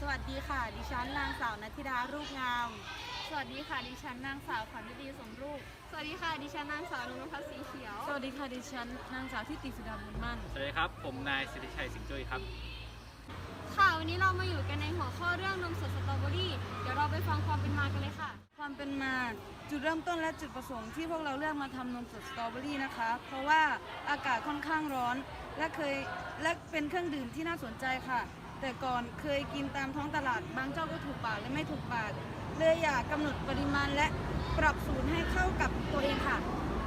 สวัสดีค่ะ ดิฉันนางสาวนัทธิดารูปงาม สวัสดีค่ะ ดิฉันนางสาวขวัญฤดีสมรูป สวัสดีค่ะ ดิฉันนางสาวนุนพัฒน์สีเขียว สวัสดีค่ะ ดิฉันนางสาวทิติสุดาบุญมั่น สวัสดีครับ ผมนายสิทธิชัยสิงห์จุ้ยครับ ค่ะ วันนี้เรามาอยู่กันในหัวข้อเรื่องนมสดสตรอเบอรี่ เดี๋ยวเราไปฟังความเป็นมากันเลยค่ะ ความเป็นมาจุดเริ่มต้นและจุดประสงค์ที่พวกเราเลือกมาทำนมสดสตรอเบอรี่นะคะ เพราะว่าอากาศค่อนข้างร้อน และเคยและเป็นเครื่องดื่มที่น่าสนใจค่ะ แต่ก่อนเคยกินตามท้องตลาด บางเจ้าก็ถูกปากและไม่ถูกปากเลยอยากกำหนดปริมาณและปรับสูตรให้เข้ากับตัวเองค่ะค่ะ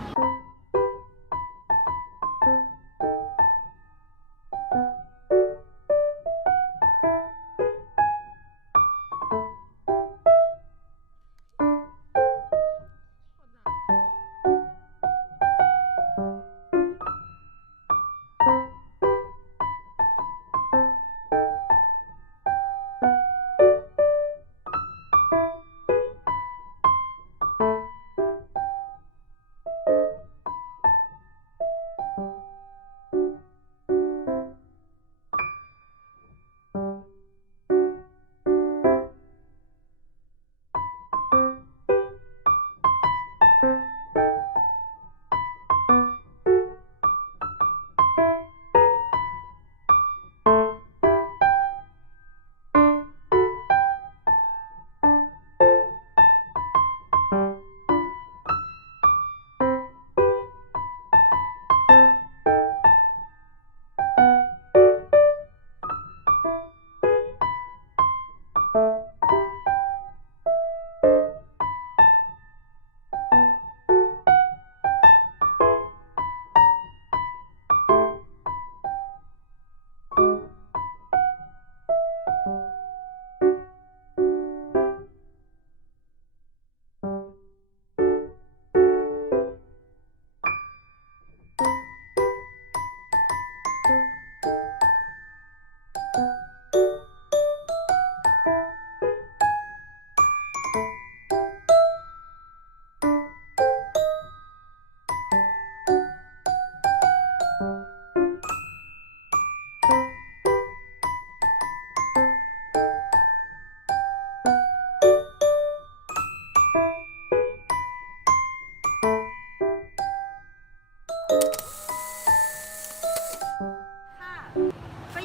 ประ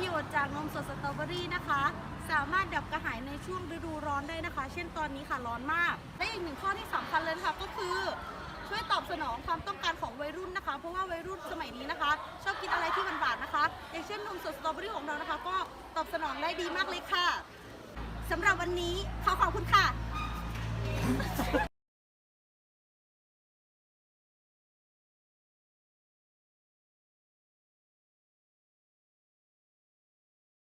โยชน์จากนมสดสตรอเบอรี่นะคะ สามารถดับกระหายในช่วงฤดูร้อนได้นะคะ เช่นตอนนี้ค่ะร้อนมาก และอีกหนึ่งข้อที่สำคัญเลยนะคะก็คือ ช่วยตอบสนองความต้องการของวัยรุ่นนะคะ เพราะว่าวัยรุ่นสมัยนี้นะคะ ชอบกินอะไรที่หวานๆนะคะ อย่างเช่นนมสดสตรอเบอรี่ของเรานะคะ ก็ตอบสนองได้ดีมากเลยค่ะสำหรับวันนี้ขอขอบคุณค่ะ